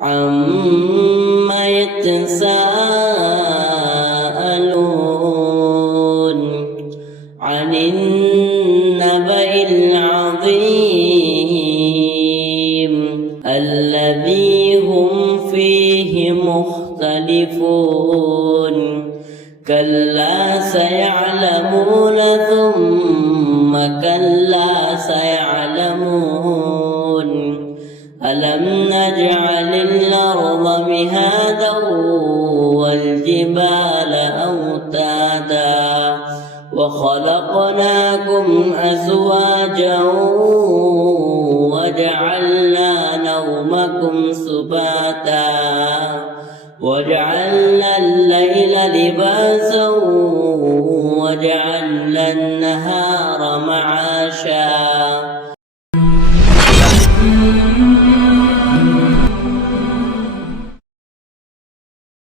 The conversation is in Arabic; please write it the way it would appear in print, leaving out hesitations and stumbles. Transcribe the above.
عما يتساءلون عن النبأ العظيم الذي هم فيه مختلفون كلا سيعلمون ثم كلا سيعلمون ألم نجعل الأرض مهادا والجبال أوتادا وخلقناكم أزواجا وجعلنا نومكم سباتا وجعلنا الليل لباسا وجعلنا النهار معاشا